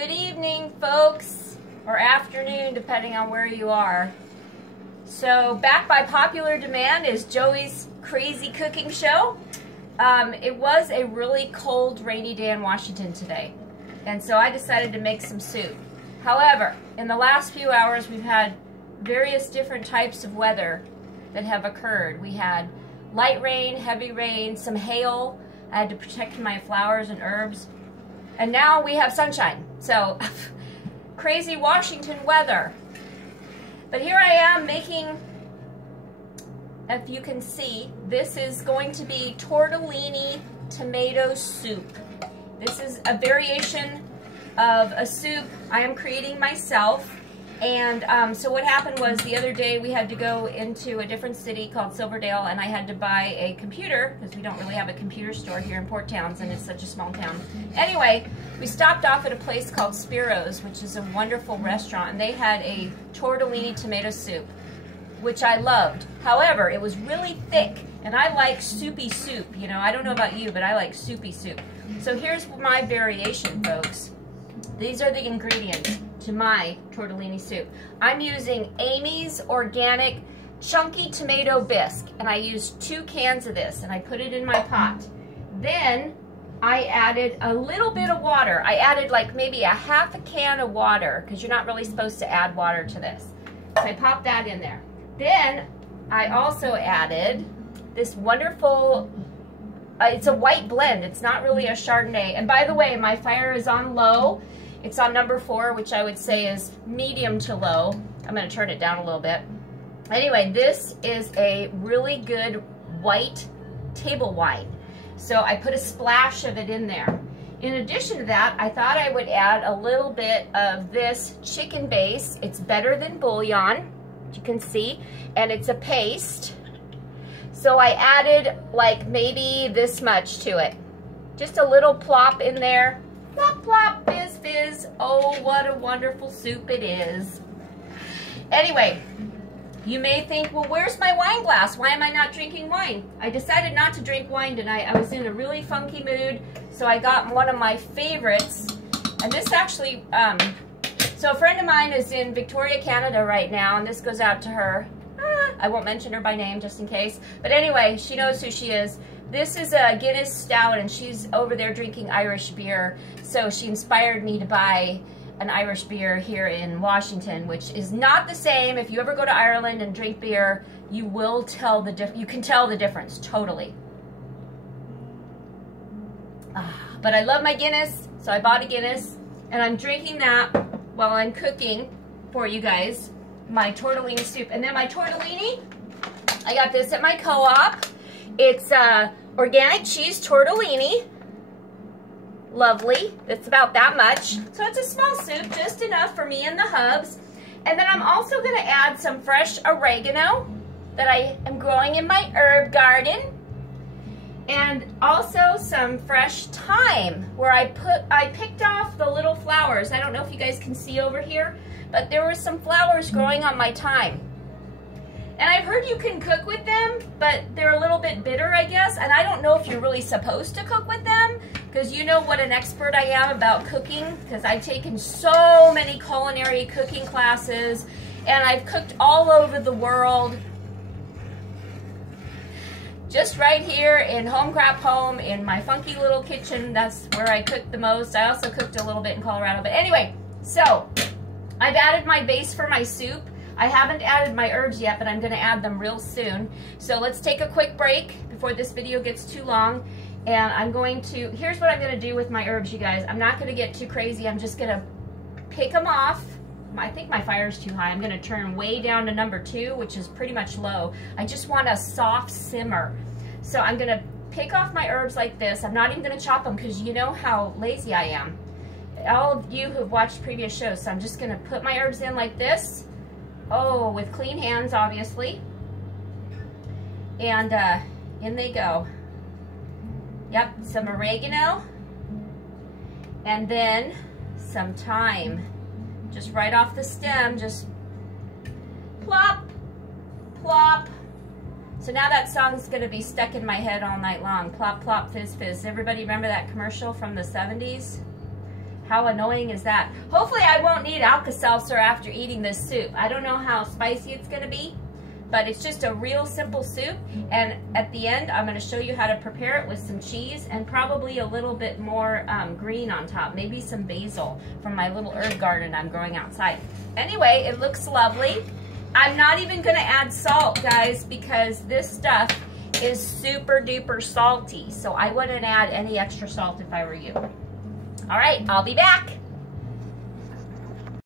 Good evening, folks, or afternoon, depending on where you are. So, back by popular demand is Joey's Crazy Cooking Show. It was a really cold, rainy day in Washington today, and so I decided to make some soup. However, in the last few hours, we've had various different types of weather that have occurred. We had light rain, heavy rain, some hail. I had to protect my flowers and herbs. And now we have sunshine. So, crazy Washington weather. But here I am making, if you can see, this is going to be tortellini tomato soup. This is a variation of a soup I am creating myself. And so what happened was the other day we had to go into a different city called Silverdale, and I had to buy a computer because we don't really have a computer store here in Port Townsend. It's such a small town. Anyway, we stopped off at a place called Spiro's, which is a wonderful restaurant, and they had a tortellini tomato soup, which I loved. However, it was really thick, and I like soupy soup. You know, I don't know about you, but I like soupy soup. So here's my variation, folks. These are the ingredients to my tortellini soup. I'm using Amy's Organic Chunky Tomato Bisque, and I used 2 cans of this, and I put it in my pot. Then I added a little bit of water. I added like maybe a half a can of water, because you're not really supposed to add water to this. So I popped that in there. Then I also added this wonderful, it's a white blend. It's not really a Chardonnay. And by the way, my fire is on low. It's on number 4, which I would say is medium to low. I'm going to turn it down a little bit. Anyway, this is a really good white table wine. So I put a splash of it in there. In addition to that, I thought I would add a little bit of this chicken base. It's better than bouillon, as you can see, and it's a paste. So I added like maybe this much to it. Just a little plop in there. Plop, plop, fizz, fizz. Oh, what a wonderful soup it is. Anyway, you may think, well, where's my wine glass? Why am I not drinking wine? I decided not to drink wine tonight. I was in a really funky mood, so I got one of my favorites. And this actually, so a friend of mine is in Victoria, Canada right now, and this goes out to her. I won't mention her by name just in case. But anyway, she knows who she is. This is a Guinness Stout, and she's over there drinking Irish beer. So she inspired me to buy an Irish beer here in Washington, which is not the same. If you ever go to Ireland and drink beer, you will tell the you can tell the difference totally. But I love my Guinness, so I bought a Guinness, and I'm drinking that while I'm cooking for you guys my tortellini soup. And then my tortellini, I got this at my co-op. It's organic cheese tortellini. Lovely. It's about that much. So it's a small soup, just enough for me and the hubs. And then I'm also going to add some fresh oregano that I am growing in my herb garden. And also some fresh thyme, where I picked off the little flowers. I don't know if you guys can see over here, but there were some flowers growing on my thyme. And I've heard you can cook with them, but they're a little bit bitter, I guess. And I don't know if you're really supposed to cook with them, because you know what an expert I am about cooking, because I've taken so many culinary cooking classes, and I've cooked all over the world. Just right here in Home Crap Home, in my funky little kitchen, that's where I cook the most. I also cooked a little bit in Colorado. But anyway, so I've added my base for my soup. I haven't added my herbs yet, but I'm going to add them real soon. So let's take a quick break before this video gets too long. And I'm going to, here's what I'm going to do with my herbs, you guys. I'm not going to get too crazy. I'm just going to pick them off. I think my fire's too high. I'm going to turn way down to number 2, which is pretty much low. I just want a soft simmer. So I'm going to pick off my herbs like this. I'm not even going to chop them, because you know how lazy I am. All of you who've watched previous shows. So I'm just going to put my herbs in like this. Oh, with clean hands, obviously. And in they go. Yep, some oregano. And then some thyme. Just right off the stem, just plop, plop. So now that song's going to be stuck in my head all night long. Plop, plop, fizz, fizz. Everybody remember that commercial from the 70s? How annoying is that? Hopefully I won't need Alka-Seltzer after eating this soup. I don't know how spicy it's gonna be, but it's just a real simple soup. And at the end, I'm gonna show you how to prepare it with some cheese and probably a little bit more green on top, maybe some basil from my little herb garden I'm growing outside. Anyway, it looks lovely. I'm not even gonna add salt, guys, because this stuff is super duper salty. So I wouldn't add any extra salt if I were you. All right, I'll be back.